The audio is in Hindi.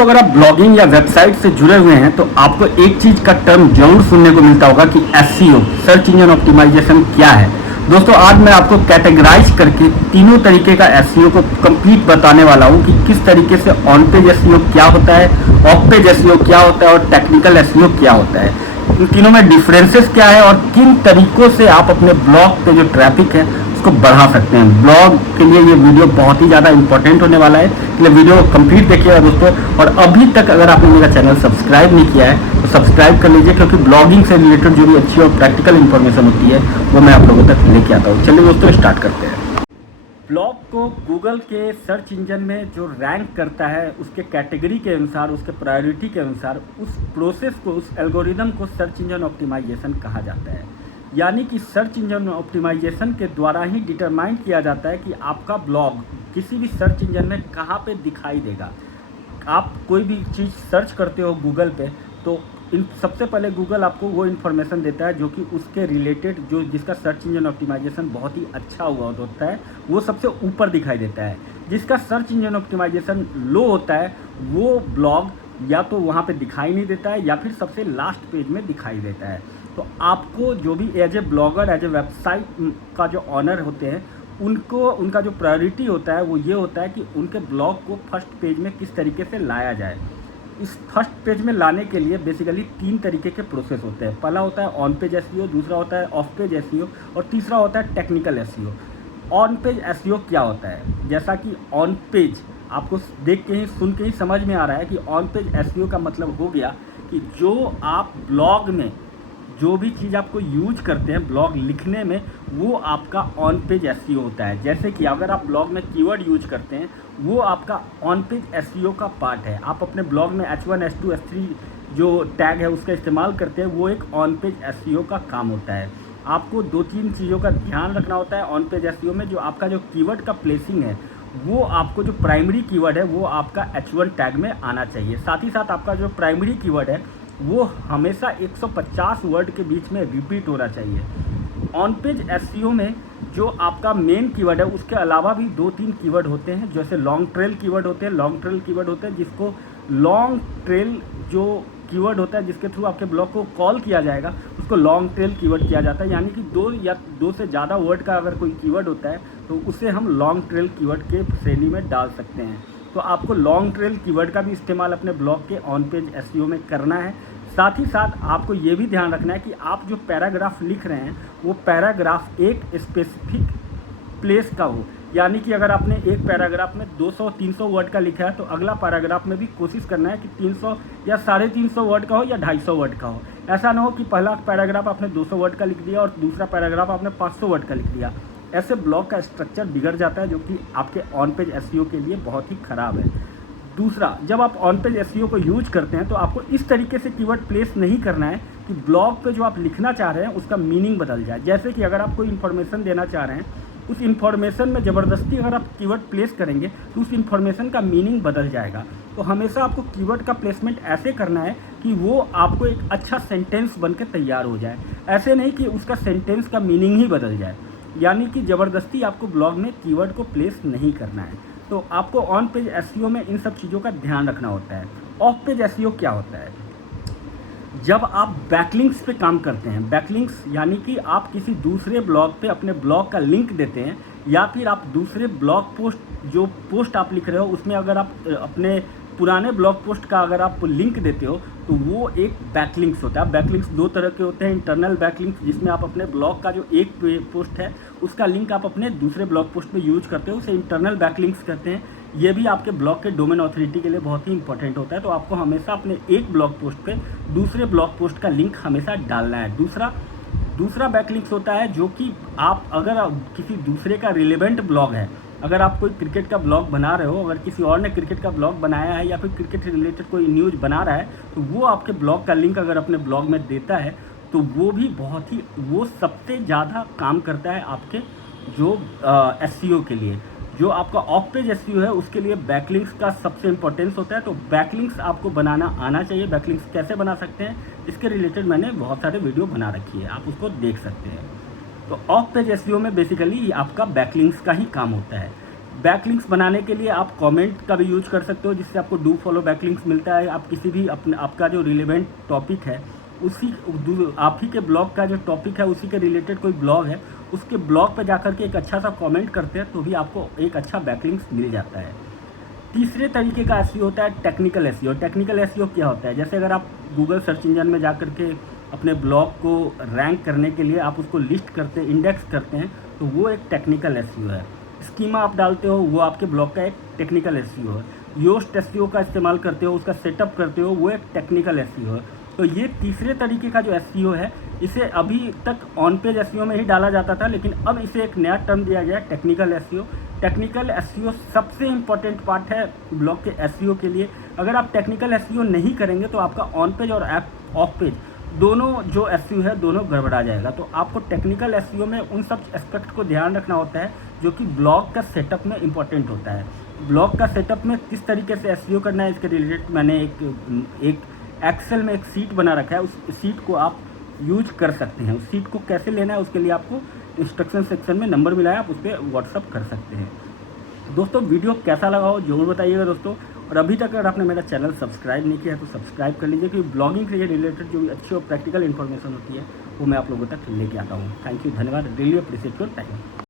तो अगर आप ब्लॉगिंग या वेबसाइट से जुड़े हुए हैं तो आपको एक चीज का टर्म जरूर सुनने को मिलता होगा कि एसईओ सर्च इंजन ऑप्टिमाइजेशन क्या है। दोस्तों आज मैं आपको कैटेगराइज करके तीनों तरीके का एसईओ को कंप्लीट बताने वाला हूं कि किस तरीके से ऑन पेज एसईओ क्या होता है, ऑफ पेज एसईओ क्या होता है और टेक्निकल एसईओ क्या होता है। इन तीनों में डिफरेंसेस क्या है और किन तरीकों से आप अपने ब्लॉग पे जो ट्रैफिक है उसको बढ़ा सकते हैं। ब्लॉग के लिए ये वीडियो बहुत ही ज़्यादा इंपॉर्टेंट होने वाला है, इसलिए वीडियो कंप्लीट देखिएगा दोस्तों। और अभी तक अगर आपने मेरा चैनल सब्सक्राइब नहीं किया है तो सब्सक्राइब कर लीजिए, क्योंकि ब्लॉगिंग से रिलेटेड जो भी अच्छी और प्रैक्टिकल इन्फॉर्मेशन होती है वो मैं आप लोगों तक लेके आता हूँ। चलिए दोस्तों स्टार्ट करते हैं। ब्लॉग को गूगल के सर्च इंजन में जो रैंक करता है उसके कैटेगरी के अनुसार, उसके प्रायोरिटी के अनुसार, उस प्रोसेस को, उस एल्गोरिदम को सर्च इंजन ऑप्टिमाइजेशन कहा जाता है। यानी कि सर्च इंजन ऑप्टिमाइजेशन के द्वारा ही डिटरमाइन किया जाता है कि आपका ब्लॉग किसी भी सर्च इंजन में कहाँ पे दिखाई देगा। आप कोई भी चीज़ सर्च करते हो गूगल पे तो सबसे पहले गूगल आपको वो इन्फॉर्मेशन देता है जो कि उसके रिलेटेड, जो जिसका सर्च इंजन ऑप्टिमाइजेशन बहुत ही अच्छा हुआ होता है वो सबसे ऊपर दिखाई देता है। जिसका सर्च इंजन ऑप्टिमाइजेशन लो होता है वो ब्लॉग या तो वहाँ पे दिखाई नहीं देता है या फिर सबसे लास्ट पेज में दिखाई देता है। तो आपको जो भी as a blogger, as a website का जो ऑनर होते हैं उनको, उनका जो प्रायोरिटी होता है वो ये होता है कि उनके ब्लॉग को फर्स्ट पेज में किस तरीके से लाया जाए। इस फर्स्ट पेज में लाने के लिए बेसिकली 3 तरीके के प्रोसेस होते हैं। पहला होता है ऑन पेज एसईओ, दूसरा होता है ऑफ पेज एसईओ और तीसरा होता है technical SEO. On page SEO क्या होता है? जैसा कि ऑन पेज आपको देख के ही, सुन के ही समझ में आ रहा है कि ऑन पेज एसईओ का मतलब हो गया कि जो आप ब्लॉग में जो भी चीज़ आपको यूज करते हैं ब्लॉग लिखने में वो आपका ऑन पेज एसईओ होता है। जैसे कि अगर आप ब्लॉग में कीवर्ड यूज करते हैं वो आपका ऑन पेज एसईओ का पार्ट है। आप अपने ब्लॉग में H1, H2, H3 जो टैग है उसका इस्तेमाल करते हैं, वो एक ऑन पेज एसईओ का काम होता है। आपको 2-3 चीज़ों का ध्यान रखना होता है ऑन पेज एसईओ में। जो आपका जो कीवर्ड का प्लेसिंग है वो आपको, जो प्राइमरी कीवर्ड है वो आपका H1 टैग में आना चाहिए। साथ ही साथ आपका जो प्राइमरी कीवर्ड है वो हमेशा 150 वर्ड के बीच में रिपीट होना चाहिए। ऑन पेज एसईओ में जो आपका मेन कीवर्ड है उसके अलावा भी 2-3 कीवर्ड होते हैं, जैसे लॉन्ग ट्रेल कीवर्ड होते हैं। लॉन्ग ट्रेल कीवर्ड होते हैं जिसको लॉन्ग ट्रेल जो कीवर्ड होता है जिसके थ्रू आपके ब्लॉग को कॉल किया जाएगा उसको लॉन्ग ट्रेल कीवर्ड किया जाता है। यानी कि 2 या 2 से ज़्यादा वर्ड का अगर कोई कीवर्ड होता है तो उसे हम लॉन्ग ट्रेल कीवर्ड के श्रेणी में डाल सकते हैं। तो आपको लॉन्ग ट्रेल कीवर्ड का भी इस्तेमाल अपने ब्लॉग के ऑन पेज एसईओ में करना है। साथ ही साथ आपको ये भी ध्यान रखना है कि आप जो पैराग्राफ लिख रहे हैं वो पैराग्राफ एक स्पेसिफिक प्लेस का हो। यानी कि अगर आपने एक पैराग्राफ में 200-300 वर्ड का लिखा है तो अगला पैराग्राफ में भी कोशिश करना है कि 300 या 350 वर्ड का हो या 250 वर्ड का हो। ऐसा ना हो कि पहला पैराग्राफ आपने 200 वर्ड का लिख दिया और दूसरा पैराग्राफ आपने 500 वर्ड का लिख दिया। ऐसे ब्लॉग का स्ट्रक्चर बिगड़ जाता है जो कि आपके ऑन पेज एसईओ के लिए बहुत ही ख़राब है। दूसरा, जब आप ऑन पेज एसईओ को यूज करते हैं तो आपको इस तरीके से कीवर्ड प्लेस नहीं करना है कि ब्लॉग पे जो आप लिखना चाह रहे हैं उसका मीनिंग बदल जाए। जैसे कि अगर आप कोई इन्फॉर्मेशन देना चाह रहे हैं, उस इन्फॉर्मेशन में ज़बरदस्ती अगर आप कीवर्ड प्लेस करेंगे तो उस इन्फॉर्मेशन का मीनिंग बदल जाएगा। तो हमेशा आपको कीवर्ड का प्लेसमेंट ऐसे करना है कि वो आपको एक अच्छा सेंटेंस बन के तैयार हो जाए, ऐसे नहीं कि उसका सेंटेंस का मीनिंग ही बदल जाए। यानी कि ज़बरदस्ती आपको ब्लॉग में कीवर्ड को प्लेस नहीं करना है। तो आपको ऑन पेज एसईओ में इन सब चीज़ों का ध्यान रखना होता है। ऑफ पेज एसईओ क्या होता है? जब आप बैकलिंक्स पे काम करते हैं, बैकलिंक्स यानी कि आप किसी दूसरे ब्लॉग पे अपने ब्लॉग का लिंक देते हैं या फिर आप दूसरे ब्लॉग पोस्ट, जो पोस्ट आप लिख रहे हो उसमें अगर आप अपने पुराने ब्लॉग पोस्ट का अगर आप लिंक देते हो तो वो एक बैकलिंक्स होता है। बैकलिंक्स 2 तरह के होते हैं। इंटरनल बैकलिंक्स जिसमें आप अपने ब्लॉग का जो एक पोस्ट है उसका लिंक आप अपने दूसरे ब्लॉग पोस्ट में यूज करते हो, उसे इंटरनल बैकलिंक्स कहते हैं। ये भी आपके ब्लॉग के डोमेन ऑथोरिटी के लिए बहुत ही इंपॉर्टेंट होता है। तो आपको हमेशा अपने एक ब्लॉग पोस्ट पे दूसरे ब्लॉग पोस्ट का लिंक हमेशा डालना है। दूसरा बैकलिंक्स होता है जो कि आप अगर किसी दूसरे का रिलेवेंट ब्लॉग है, अगर आप कोई क्रिकेट का ब्लॉग बना रहे हो, अगर किसी और ने क्रिकेट का ब्लॉग बनाया है या फिर क्रिकेट से रिलेटेड कोई न्यूज़ बना रहा है तो वो आपके ब्लॉग का लिंक अगर अपने ब्लॉग में देता है तो वो भी बहुत ही, वो सबसे ज़्यादा काम करता है आपके जो एसईओ के लिए। जो आपका ऑफ पेज एसईओ है उसके लिए बैकलिंक्स का सबसे इंपॉर्टेंस होता है। तो बैकलिंक्स आपको बनाना आना चाहिए। बैकलिंक्स कैसे बना सकते हैं इसके रिलेटेड मैंने बहुत सारे वीडियो बना रखी है, आप उसको देख सकते हैं। तो ऑफ पेज एसईओ में बेसिकली आपका बैकलिंक्स का ही काम होता है। बैकलिंक्स बनाने के लिए आप कमेंट का भी यूज कर सकते हो, जिससे आपको डू फॉलो बैकलिंक्स मिलता है। आप किसी भी अपने आपका जो रिलेवेंट टॉपिक है उसी आप ही के ब्लॉग का जो टॉपिक है उसी के रिलेटेड कोई ब्लॉग है, उसके ब्लॉग पर जाकर के एक अच्छा सा कमेंट करते हैं तो भी आपको एक अच्छा बैकलिंक्स मिल जाता है। तीसरे तरीके का एसईओ होता है टेक्निकल एसईओ। टेक्निकल एसईओ क्या होता है? जैसे अगर आप गूगल सर्च इंजन में जा कर के अपने ब्लॉग को रैंक करने के लिए आप उसको लिस्ट करते हैं, इंडेक्स करते हैं, तो वो एक टेक्निकल एसईओ है। स्कीमा आप डालते हो, वो आपके ब्लॉग का एक टेक्निकल एसईओ है। योस्ट एसईओ का इस्तेमाल करते हो, उसका सेटअप करते हो, वो एक टेक्निकल एसईओ है। तो ये तीसरे तरीके का जो एसईओ है, इसे अभी तक ऑन पेज एसईओ में ही डाला जाता था, लेकिन अब इसे एक नया टर्म दिया गया है, टेक्निकल एसईओ। टेक्निकल एसईओ सबसे इम्पॉर्टेंट पार्ट है ब्लॉग के एसईओ के लिए। अगर आप टेक्निकल एसईओ नहीं करेंगे तो आपका ऑन पेज और ऐप ऑफ पेज दोनों जो एसईओ है दोनों गड़बड़ा जाएगा। तो आपको टेक्निकल एसईओ में उन सब एस्पेक्ट को ध्यान रखना होता है जो कि ब्लॉग का सेटअप में इम्पॉर्टेंट होता है। ब्लॉग का सेटअप में किस तरीके से एसईओ करना है, इसके रिलेटेड मैंने एक एक्सेल में एक सीट बना रखा है, उस सीट को आप यूज कर सकते हैं। उस सीट को कैसे लेना है उसके लिए आपको इंस्ट्रक्शन सेक्शन में नंबर मिला है, आप उस पर व्हाट्सअप कर सकते हैं। दोस्तों वीडियो कैसा लगा हो जरूर बताइएगा दोस्तों, और अभी तक अगर आपने मेरा चैनल सब्सक्राइब नहीं किया है तो सब्सक्राइब कर लीजिए, क्योंकि ब्लॉगिंग से रिलेटेड जो भी अच्छी और प्रैक्टिकल इन्फॉर्मेशन होती है वो मैं आप लोगों तक लेके आता हूँ। थैंक यू, धन्यवाद, रियली अप्रिशिएट योर टाइम।